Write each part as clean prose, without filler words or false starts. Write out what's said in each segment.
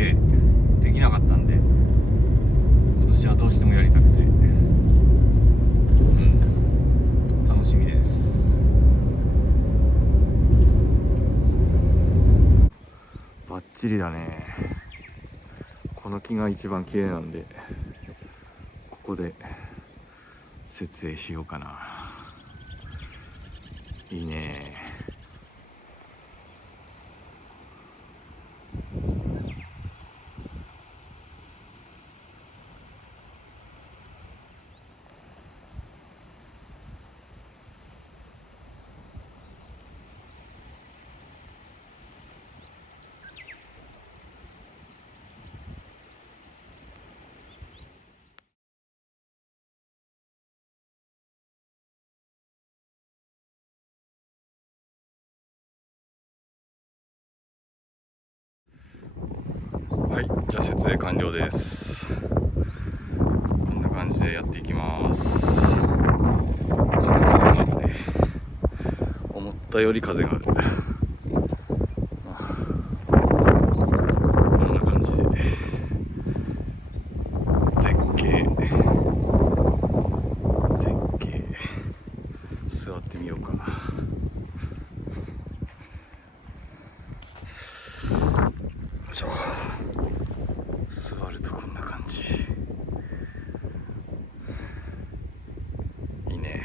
でできなかったんで、今年はどうしてもやりたくて、楽しみです。バッチリだね。この木が一番綺麗なんで、ここで設営しようかな。いいね。はい、じゃあ設営完了です。こんな感じでやっていきます。ちょっと風があるね。思ったより風がある。こんな感じで絶景座ってみようか。座るとこんな感じ。いいね。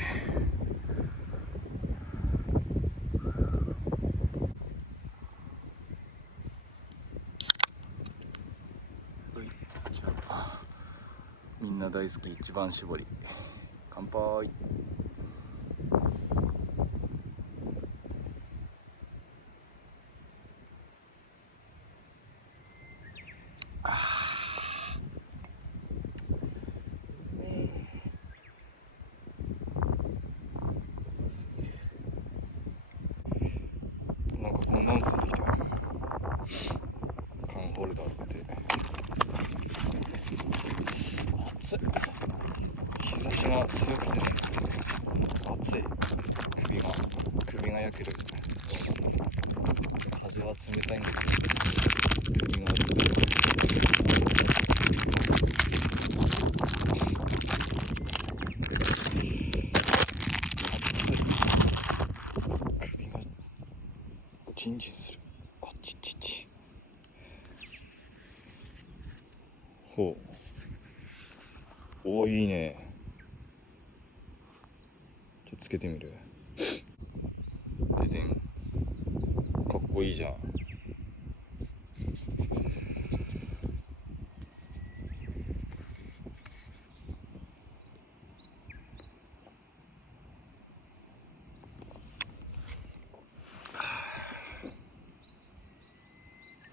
じゃあみんな大好き一番搾り、乾杯。なんかこんなのついてきたよ。缶ホルダーって暑い。日差しが強くてね、暑い。首が焼ける。風は冷たいんだけど首が熱い。首がチンチンする。あちちち。ほう。おお、いいね。ちょっとつけてみる。ででん。かっこいいじゃん。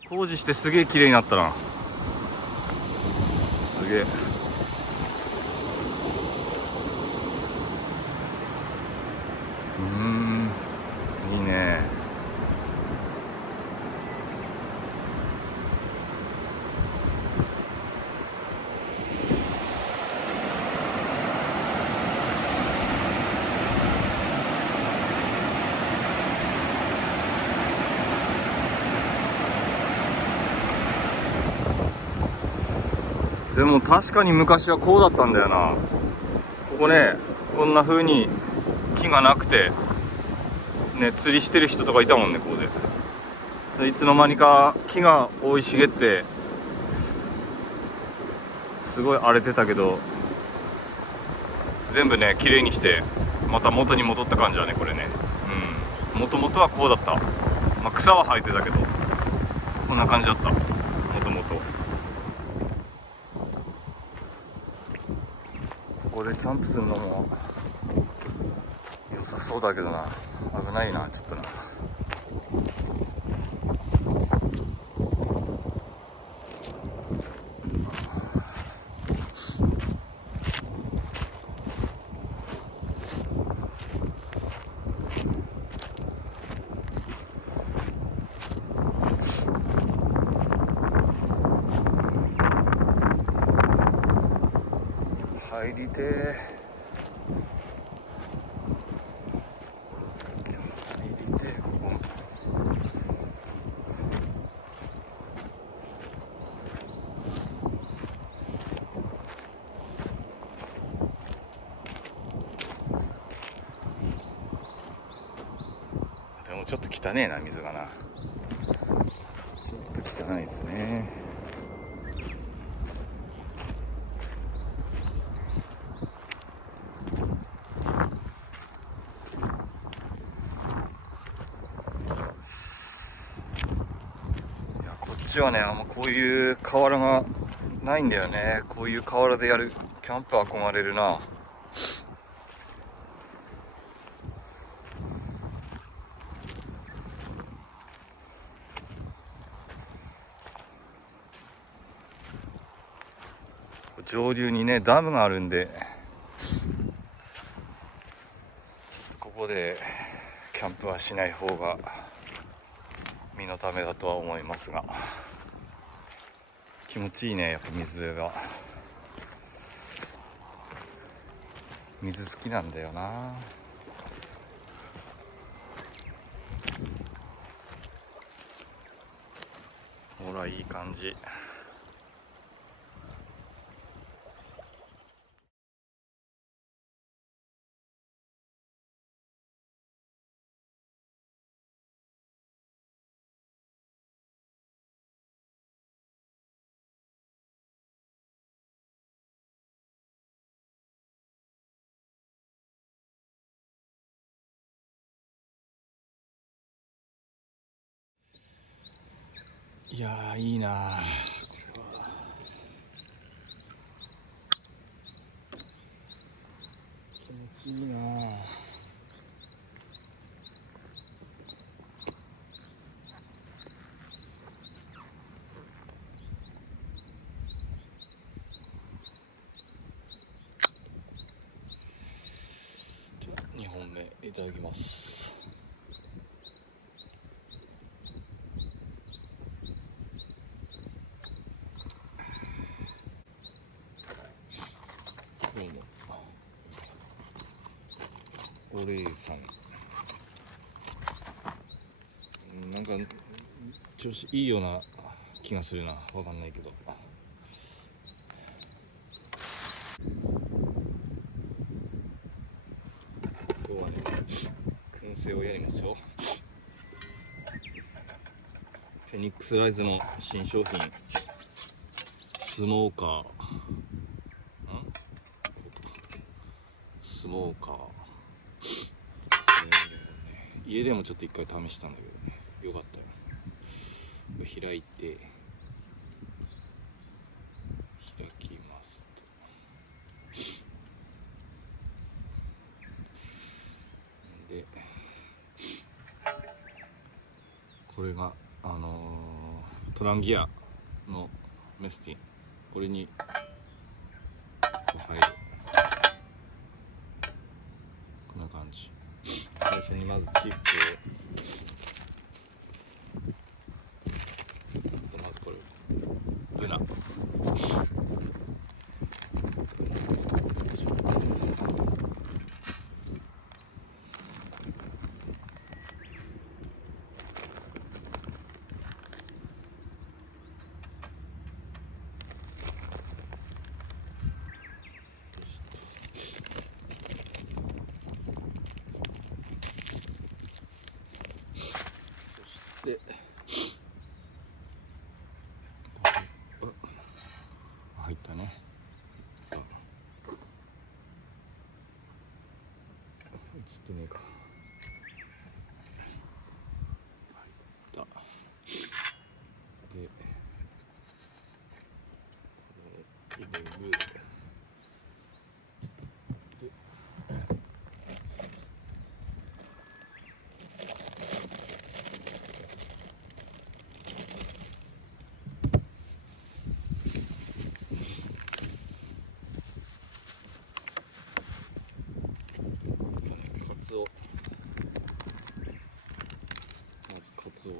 工事してすげえ綺麗になったな。すげえ。いいね。でも確かに昔はこうだったんだよな。ここね、こんな風に木がなくてね、釣りしてる人とかいたもんね。ここでいつの間にか木が生い茂ってすごい荒れてたけど、全部ね綺麗にしてまた元に戻った感じだね、これね。もともとはこうだった。まあ、草は生えてたけどこんな感じだった、もともと。ここでキャンプするのも良さそうだけどな。危ないな、ちょっとな。入りてー。入りてー、ここ。ちょっと汚ねえな、水がな。ちょっと汚いですね。いや、こっちはね、あんまこういう河原がないんだよね。こういう河原でやるキャンプ憧れるな。上流にねダムがあるんで、ここでキャンプはしない方が身のためだとは思いますが、気持ちいいね。やっぱ水辺が、水好きなんだよな。ほら、いい感じ。いやー、いいな。気持ちいいな。じゃあ2本目いただきます。どうも、お礼さん。なんか調子いいような気がするな。わかんないけど。今日はね、燻製をやりますよ。フェニックスライズの新商品、スモーカー。スモーカー、家でもちょっと一回試したんだけどね、よかったよ。開いて、開きますと。で、これがトランギアのメスティン、これに入る。こんな感じ。最初にまずチップを、まずこれブナ、で入ったね。映ってねえか。入った。で、入れる。で、カツオ、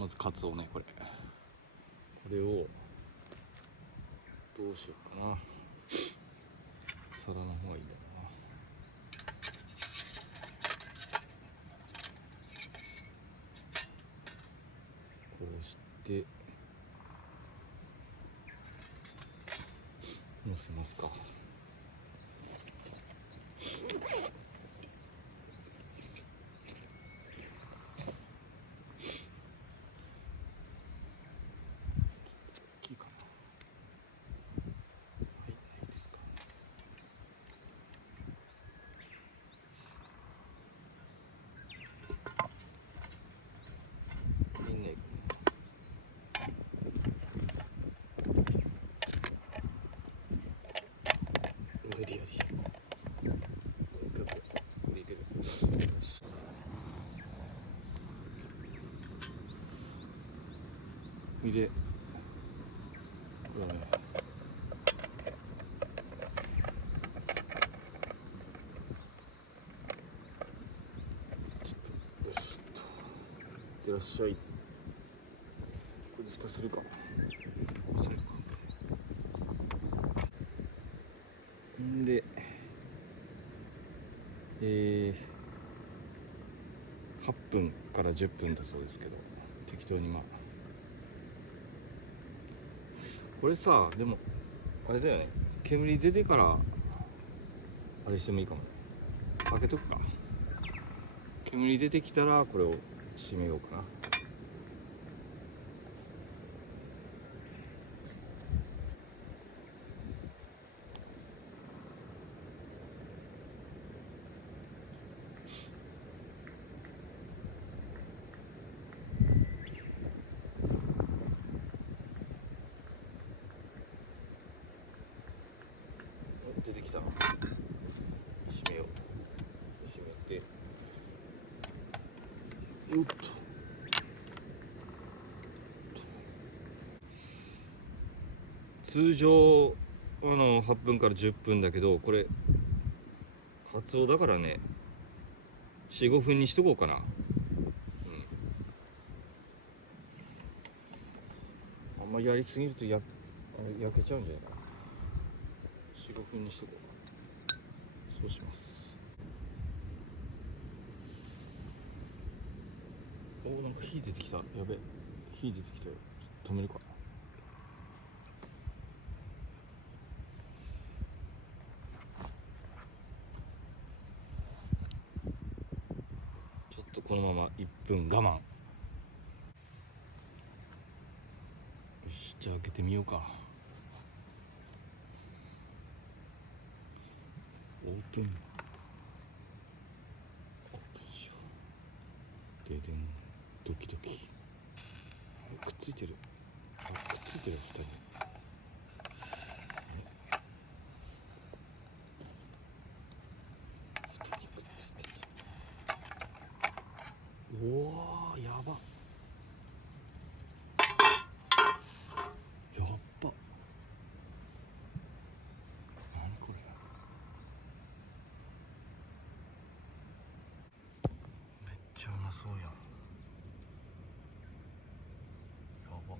まずカツオね、これをどうしようかな。皿の方がいいんだな。こうしてのせますか。無理やり降りてる。でこれね、ちょっとよしっと、いってらっしゃい。これで蓋するか。んで、8分から10分だそうですけど、適当にまあこれさ、でもあれだよね、煙出てからあれしてもいいかも。開けとくか。煙出てきたらこれを閉めようかな。出てきた。閉めよう。閉めて、おっと、通常8分から10分だけど、これカツオだからね 4,5 分にしとこうかな。あんまやりすぎると焼けちゃうんじゃないかな。4、5分にしとこう。そうします。おー、なんか火出てきた。やべ、火出てきたよ。ちょっと止めるか。ちょっとこのまま1分我慢。よし、じゃあ開けてみようか。オープンしよう。ででん、ドキドキ。あれくっついてる。くっついてる2人。おー、やば。やっば。何これ。めっちゃうまそうやん。やば。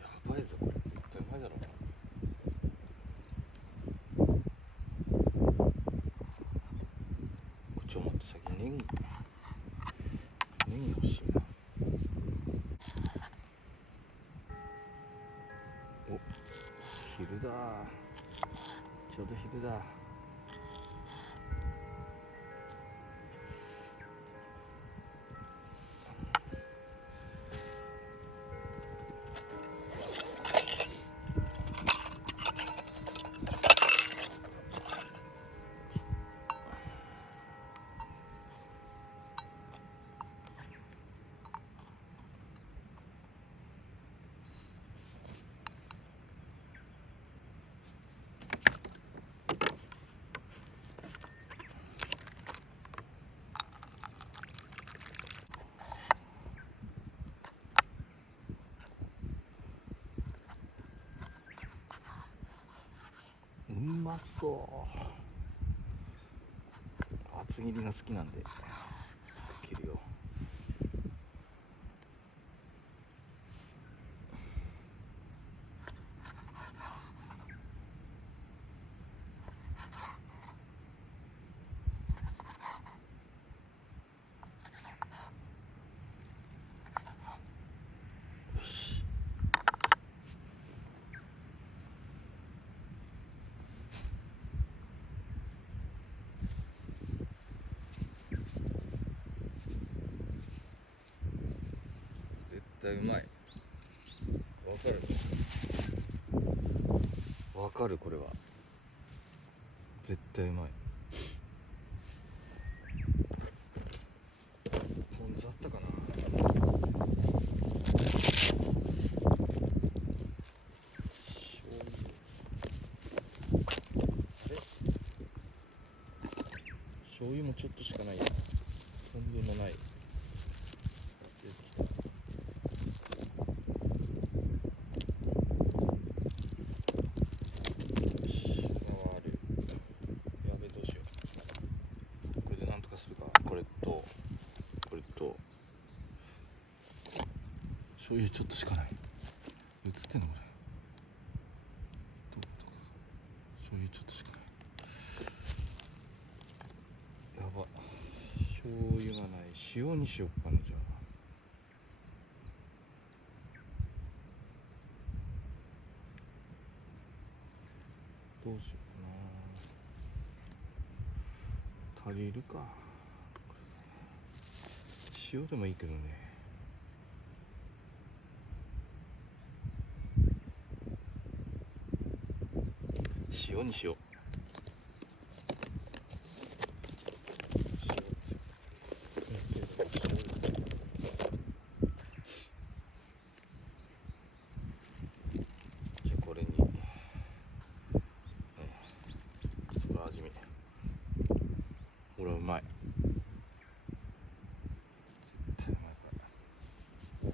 やばいぞ、これ絶対うまいだろ。ちょっと待って、先にネギ欲しいな。お、昼だ。ちょうど昼だ。うまそう。厚切りが好きなんで切るよ。よし。絶対うまい。わかる。わかる、これは絶対うまい。ポン酢あったかな。ちょっとしかないな。ポン酢もない。忘れてきた。よし、回る。やべ、どうしよう。これでなんとかするか。これとこれと醤油ちょっとしかない。映ってんのこれ。醤油ちょっとしかない。やば。醤油がない。塩にしよっかな。じゃあどうしようかな。足りるか。塩でもいいけどね。塩にしよう。じゃあこれにその味見。ほらうまい。絶対うまいから。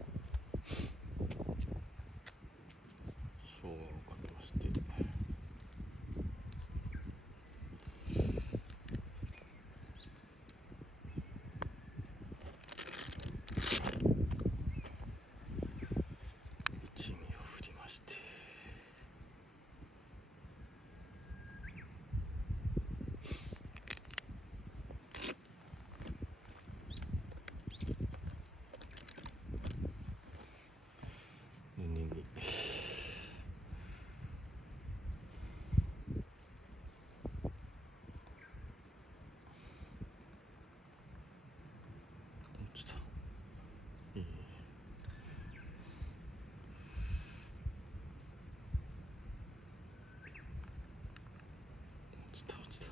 生姜をかけまして、一味を振りまして、ネギ、ちょっといい。落ちた。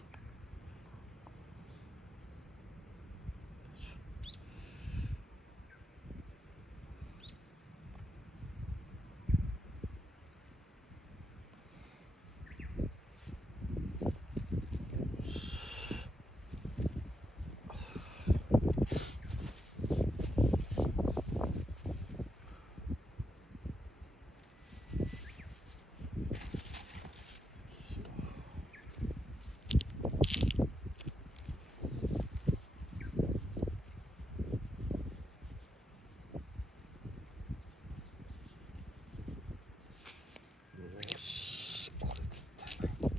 よし、これ絶対うまい。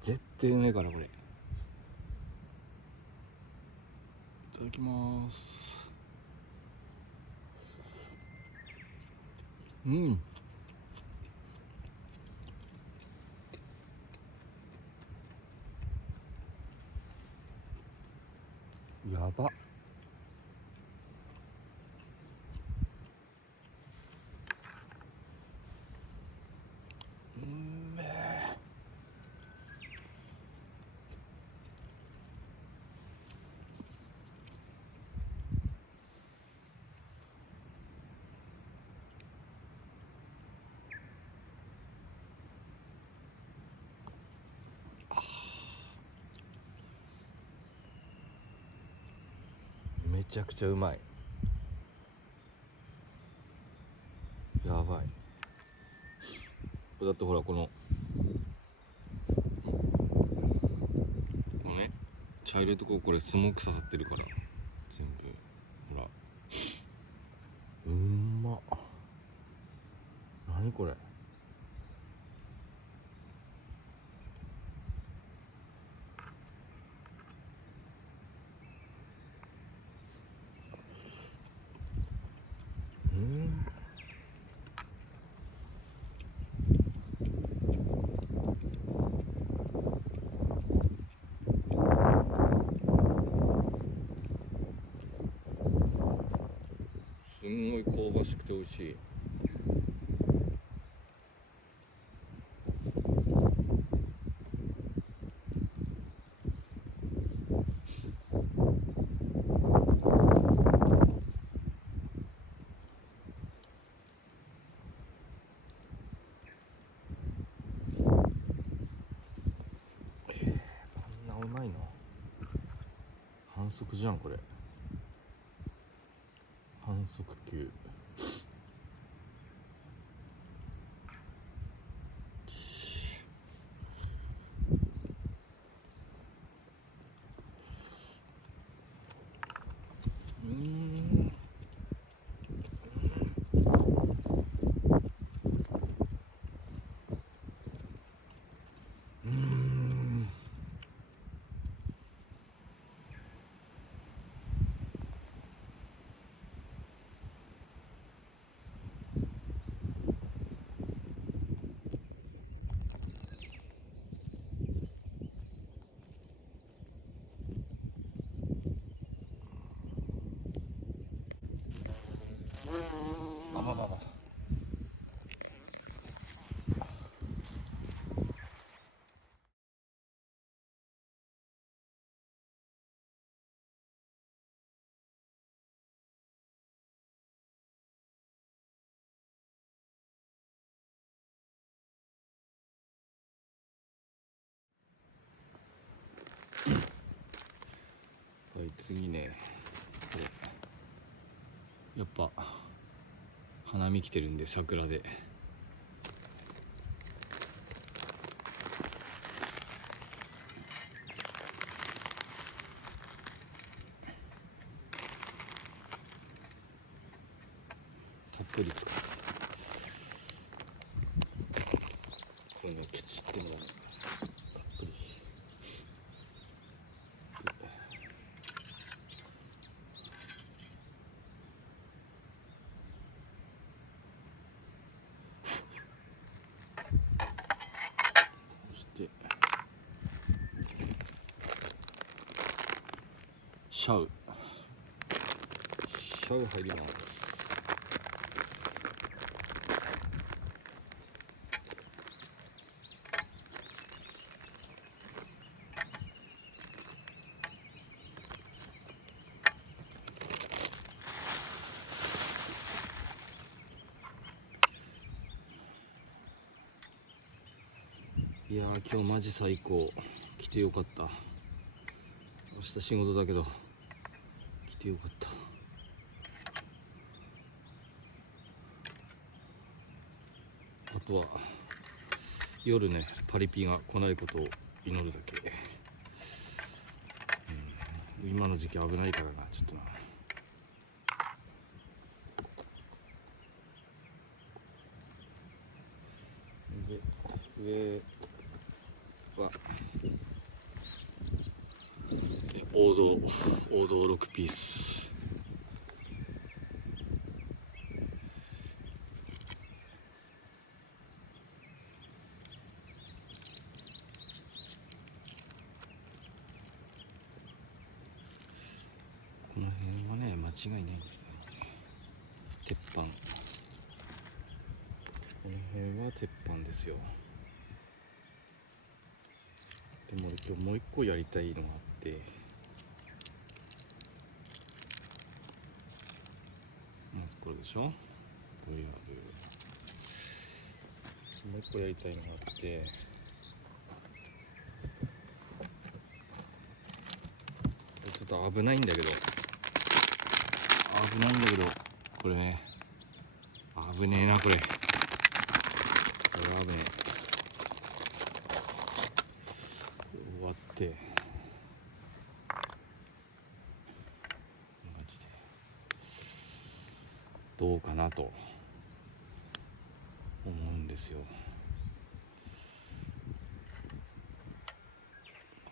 絶対うめえからこれ。いただきます。うん。やば。うんめえ。めちゃくちゃうまい。やばい。だってほらこのね、茶色いとここれスモーク刺さってるから全部ほら。うんまっ。何これ。すんごい香ばしくて美味しい。則じゃんこれ。反則球。あばばば。はい、次ね、これやっぱ花見来てるんで、桜でたっぷり使ってこれね、ケチってもらう。たっぷりそしてシャウ入ります。いやー、今日マジ最高。来てよかった。明日仕事だけど来てよかった。あとは夜ね、パリピが来ないことを祈るだけ。今の時期危ないからな、ちょっとな。で、上は王道6ピース。この辺はね、間違いないんだよね。鉄板、この辺は鉄板ですよ。でも今日もう一個やりたいのがあって、まずこれでしょ。もう一個やりたいのがあって、ちょっと危ないんだけどこれね、危ねえな、これ危ねえ。終わってこんな感じでどうかなと思うんですよ。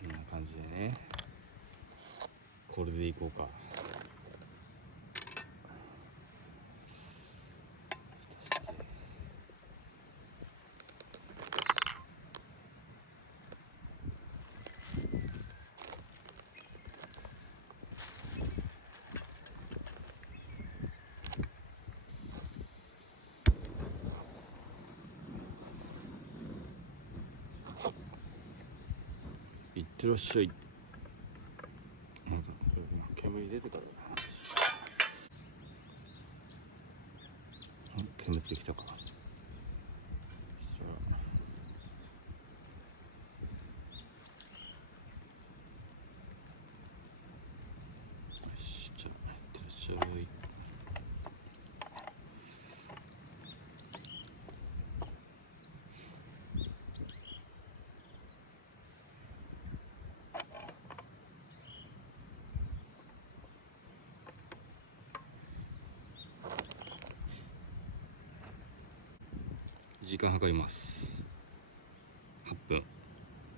こんな感じでね、これでいこうか。いってらっしゃい。煙出てから煙ってきたか。時間計ります。8分。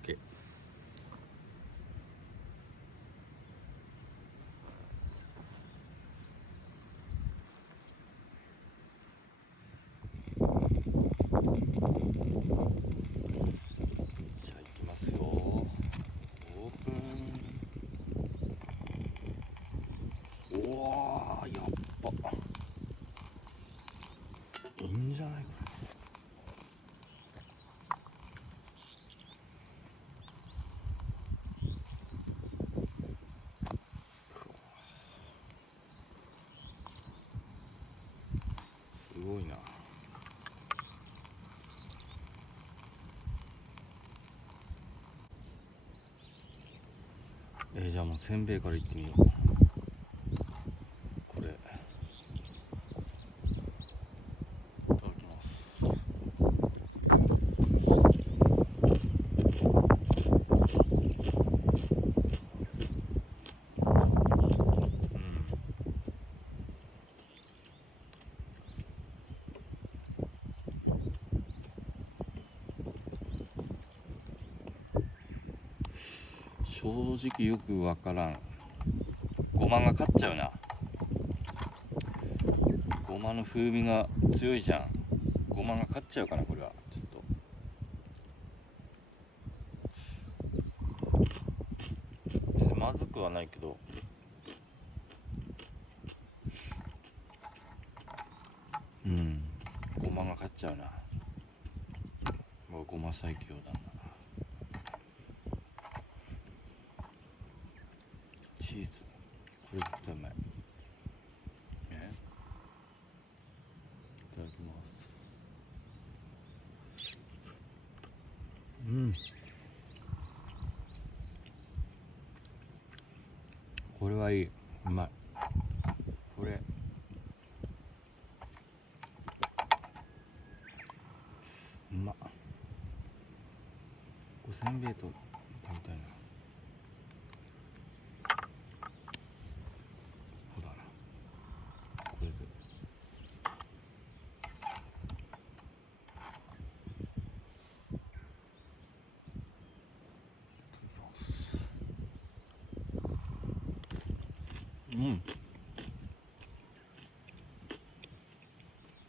OK。じゃあ行きますよ。オープン。おお、やっぱいいんじゃないこれ。すごいな。じゃあもうせんべいからいってみよう。これいただきます。正直よくわからん。ごまが勝っちゃうな。ごまの風味が強いじゃん。ごまが勝っちゃうかな、これは。ちょっとまずくはないけど、ごまが勝っちゃうな。ごま最強だな。チーズ、これ絶対うまい。いただきます。これはいい。うまい。これうまっ。おせんべいと食べたいな。そうだな、これで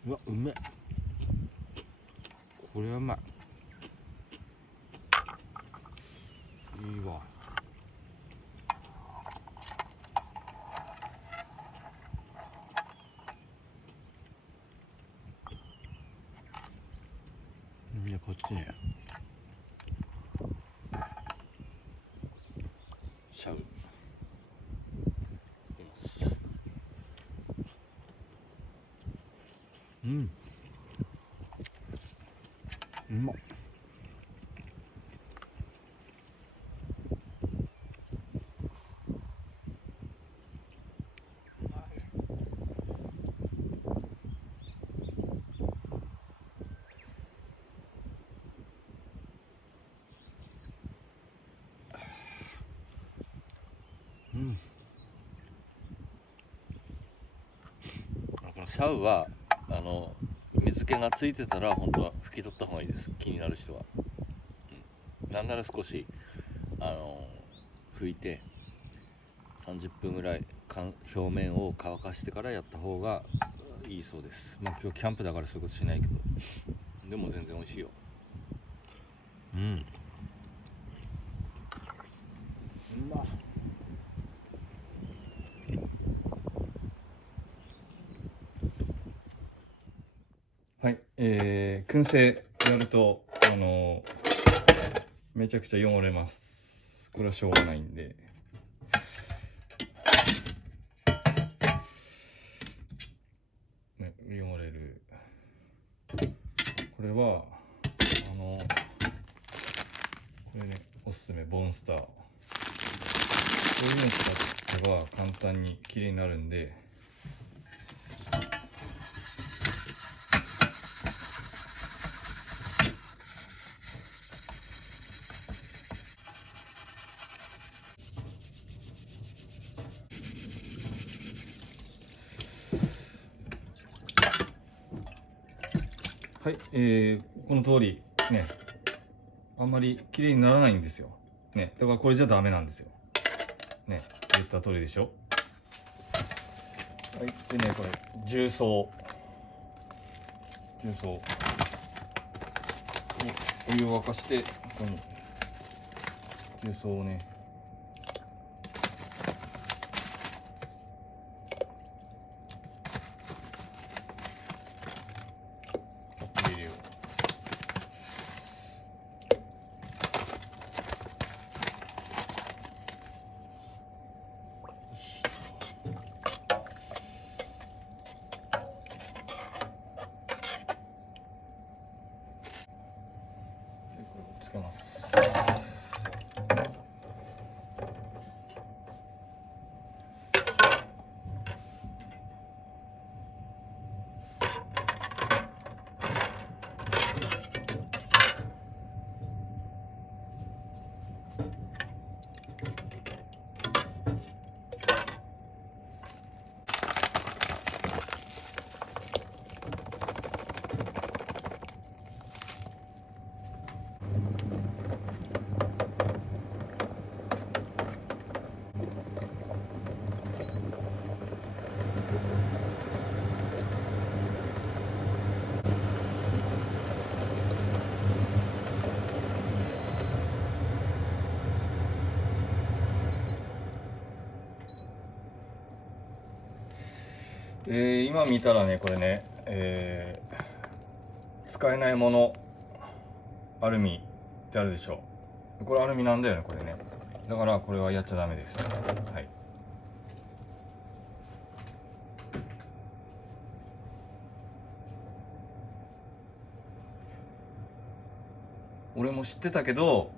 うわ、うめえ。これはうまい。いいわ。じゃこっちね。シャウ。うまっ。このシャウは水気がついてたら本当は拭き取った方がいいです。気になる人は、なんなら少し拭いて30分ぐらい表面を乾かしてからやった方がいいそうです。まあ今日キャンプだからそういうことしないけど、でも全然美味しいよ。うまっ。はい、燻製やるとめちゃくちゃ汚れます。これはしょうがないんで、ね、汚れる。これはこれね、おすすめボンスター。こういうの使ってば簡単にきれいになるんで、はい、この通りね、あんまり綺麗にならないんですよね。だからこれじゃダメなんですよね。言った通りでしょ。はい、でね、これ重曹お湯を沸かして、ここに重曹をね入れるよ。つけます。今見たらね、これね、使えないもの、アルミってあるでしょ。これアルミなんだよね、これね。だからこれはやっちゃダメです。はい。俺も知ってたけど、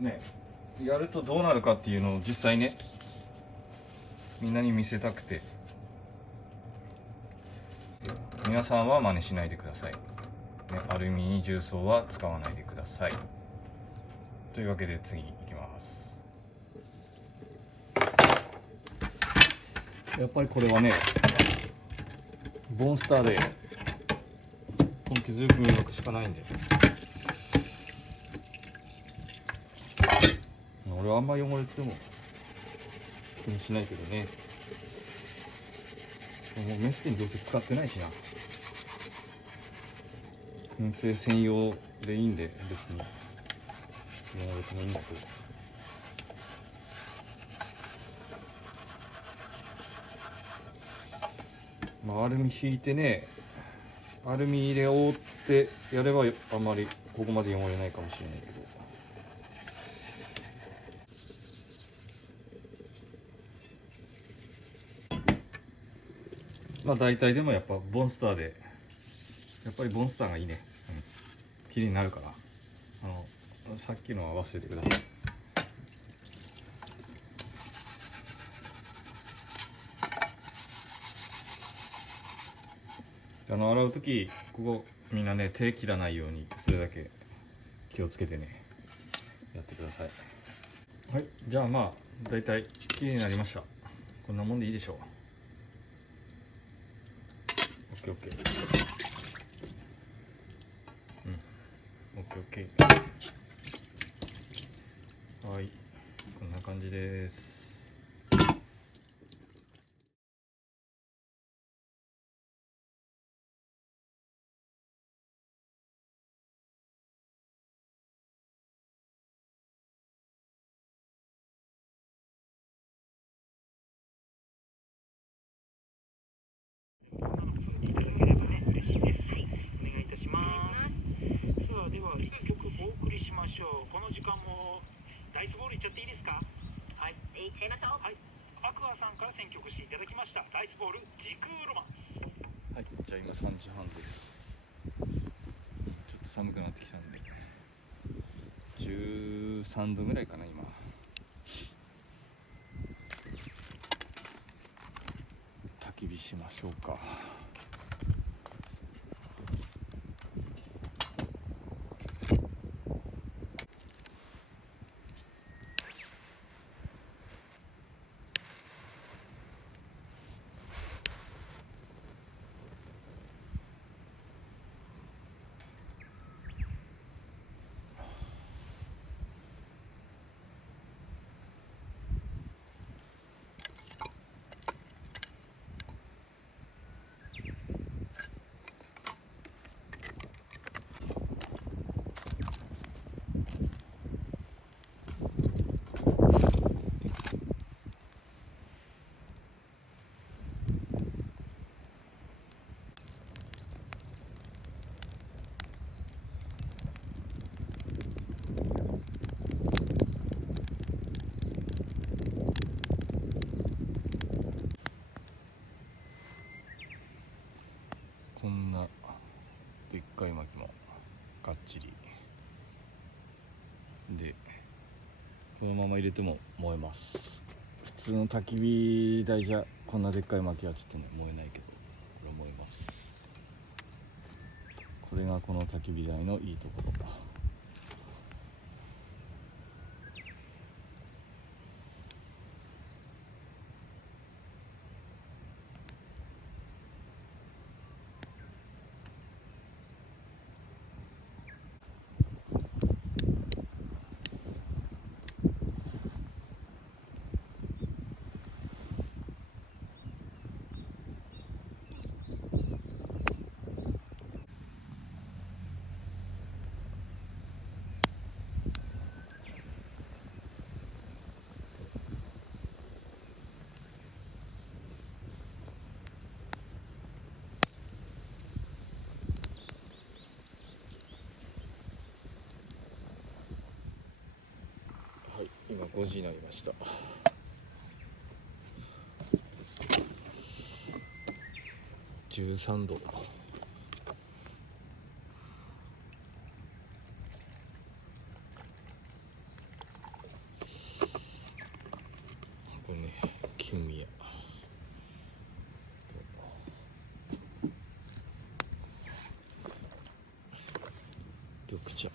ね、やるとどうなるかっていうのを実際ね、みんなに見せたくて。皆さんは真似しないでください、ね、アルミに重曹は使わないでください。というわけで次いきます。やっぱりこれはね、ボンスターで根気強く磨くしかないんで、俺はあんま汚れても気にしないけどね。もうメスティンどうせ使ってないしな。燻製専用でいいんで別に汚れてもいいんだけど。まあ、アルミ引いてね、アルミで覆ってやればあんまりここまで汚れないかもしれないけど。まあ大体でもやっぱボンスターで、やっぱりボンスターがいいね。綺麗になるから。さっきのは忘れてください。洗う時ここみんなね手切らないようにそれだけ気をつけてねやってください。はい、じゃあまあだいたい綺麗になりました。こんなもんでいいでしょう。オッケーオッケー。オッケーオッケー。はい、こんな感じです。では1曲お送りしましょう。この時間もライスボールいっちゃっていいですか？はい、いっちゃいましょう。はい、アクアさんから選曲していただきましたライスボール時空ロマンス。はい、じゃあ今3時半です。ちょっと寒くなってきたんで13度ぐらいかな今。焚き火しましょうか。かっちりで、このまま入れても燃えます。普通の焚き火台じゃこんなでっかい薪はちょっとね燃えないけど、これは燃えます。これがこの焚き火台のいいところ。はい、今5時になりました。13度。これね、清宮緑茶。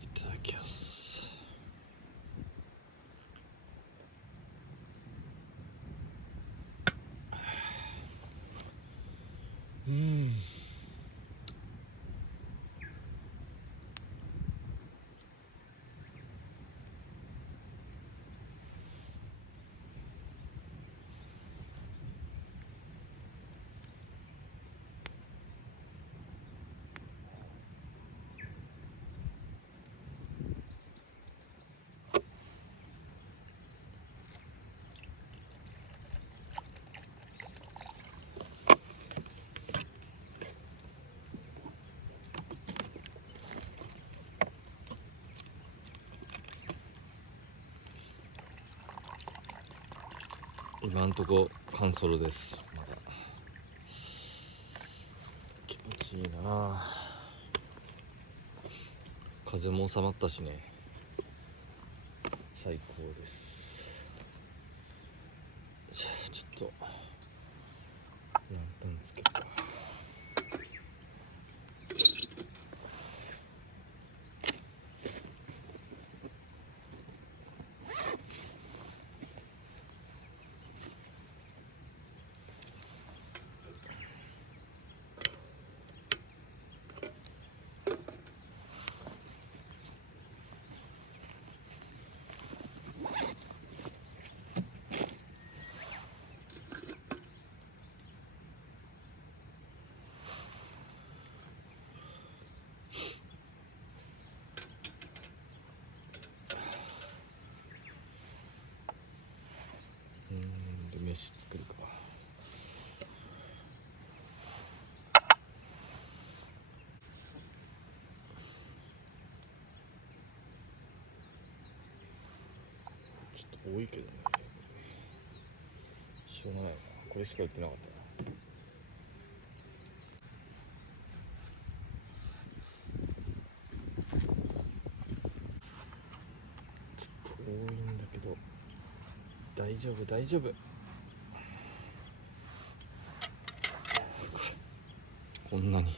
いただきます。今んとこカンソロです。まだ気持ちいいな。風も収まったしね、最高です。じゃあちょっとランタンつけるか。で飯作るか。ちょっと多いけどね、しょうがないな。これしか売ってなかったな。多いんだけど大丈夫大丈夫。こんなに。よ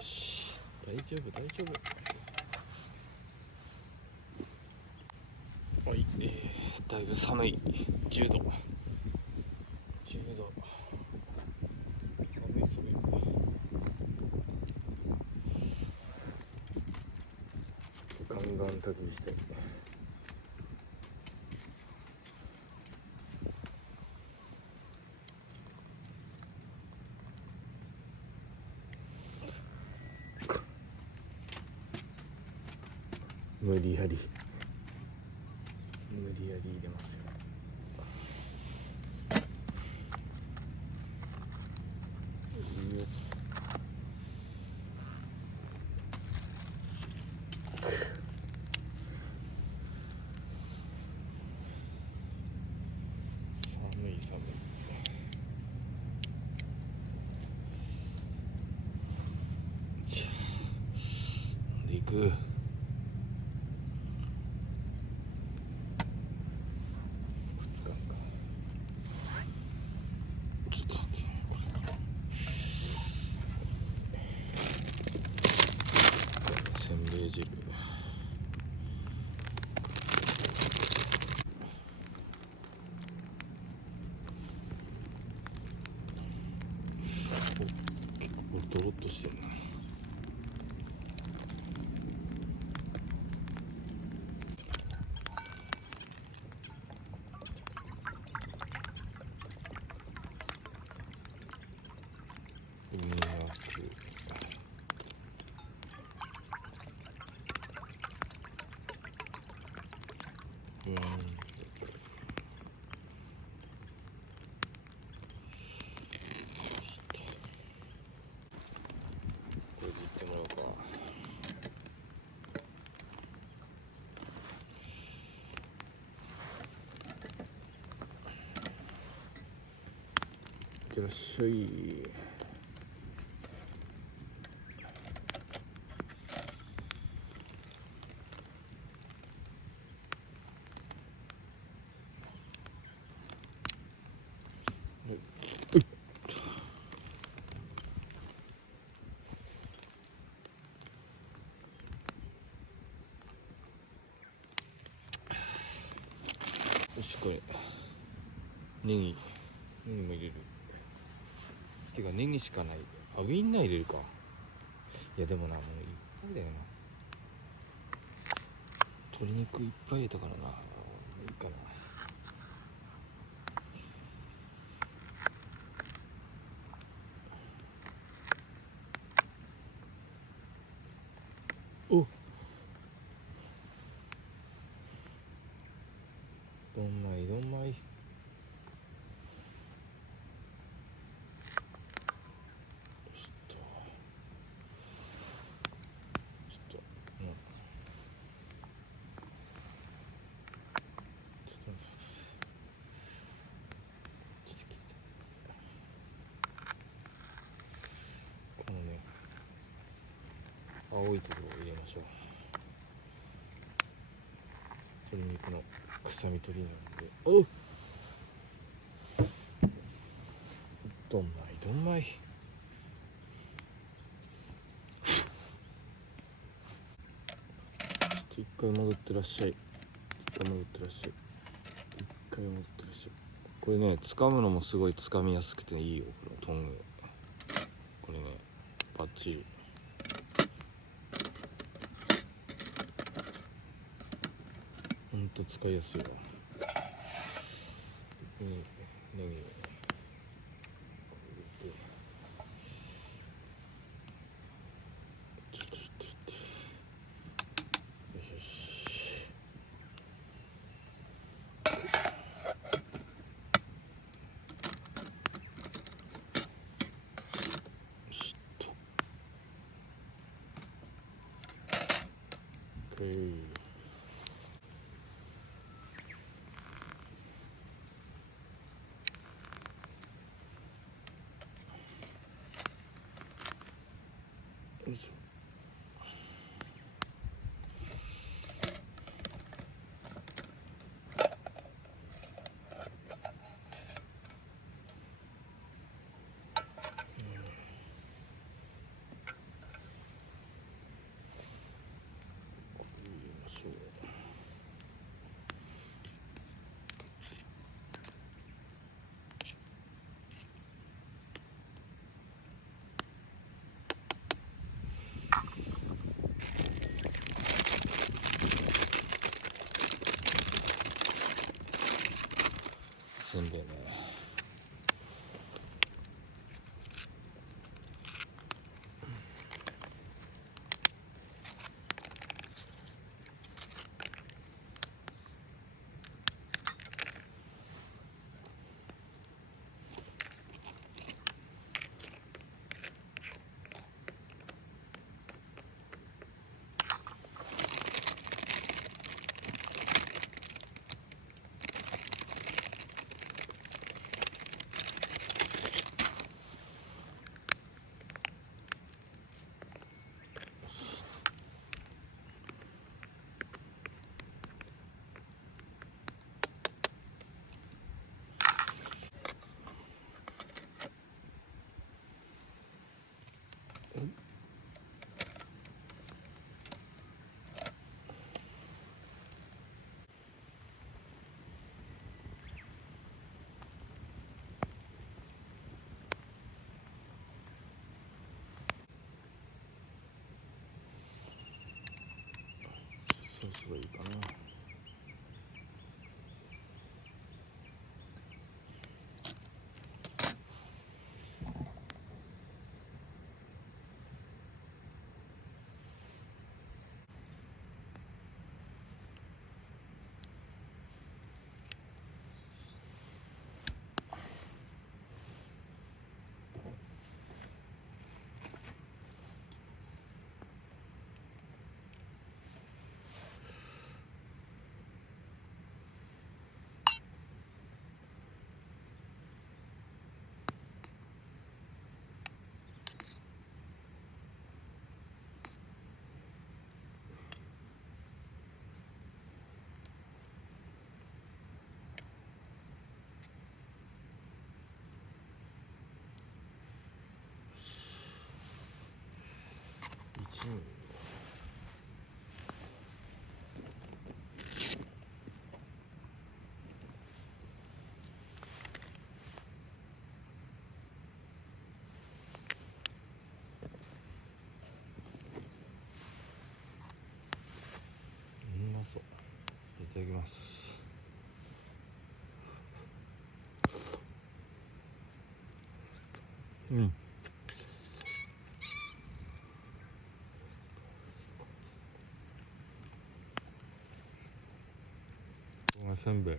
し、大丈夫大丈夫。はい、だいぶ寒い。10度10度、寒い寒い。ガンガン焚き火して。無理やり入れますよ。寒い。じゃあで行く。ちょっと待って、これせんべい汁。結構これドロッとしてるな。これでいってもらおうか。いってらっしゃい。よし、これネギも入れる。てかネギしかない。あ、ウインナー入れるか。いやでもな、もういっぱいだよな。鶏肉いっぱい入れたからな。いいかな。お、どんまい。このね、青いところを入れましょう。鶏肉の臭み取りなんで。おう、どんまい。一回戻ってらっしゃい。これね、掴むのもすごい掴みやすくていいよ。このトング、これね、バッチリ。ほんと使いやすいわ。ネギを入れて、よし。よいしょ。せんべいね。うまそう。いただきます。うん。せんべい。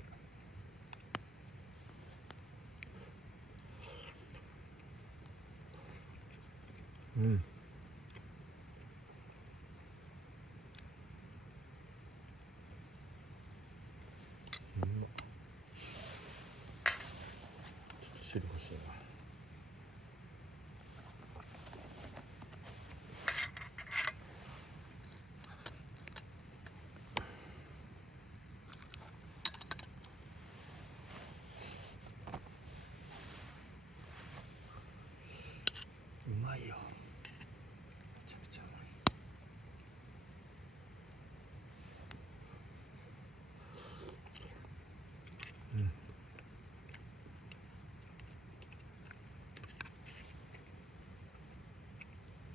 うん。うまっ。ちょっと汁欲しいな。うまいよ。めちゃくちゃうまい。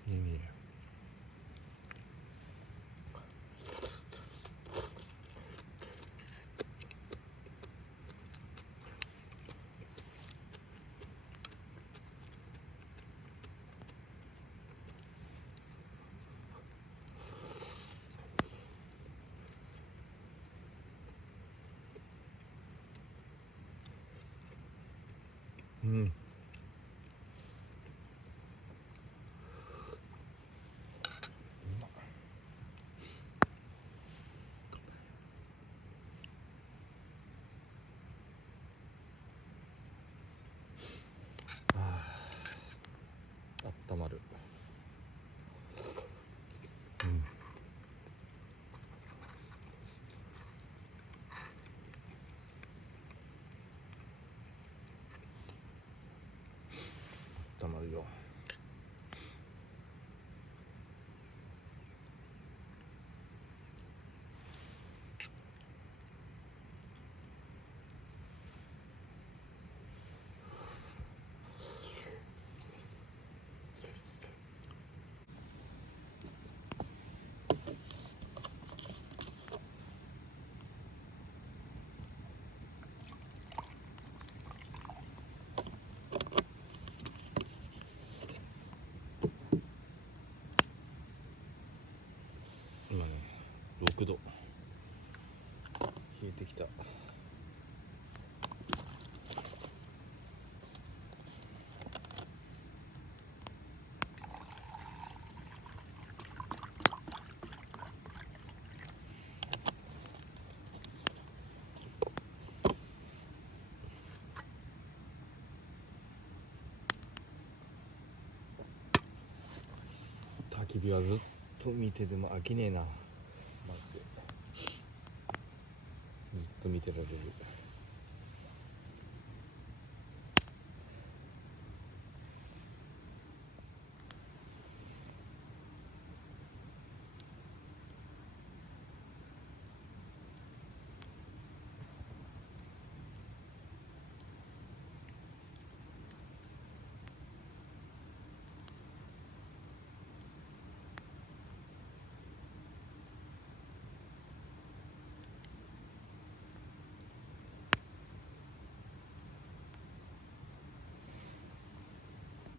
いいね。うん。あったまる。うん。あったまるよ。今ね、6度。冷えてきた。焚き火はずっと見てても飽きねえな。マジでずっと見てられる。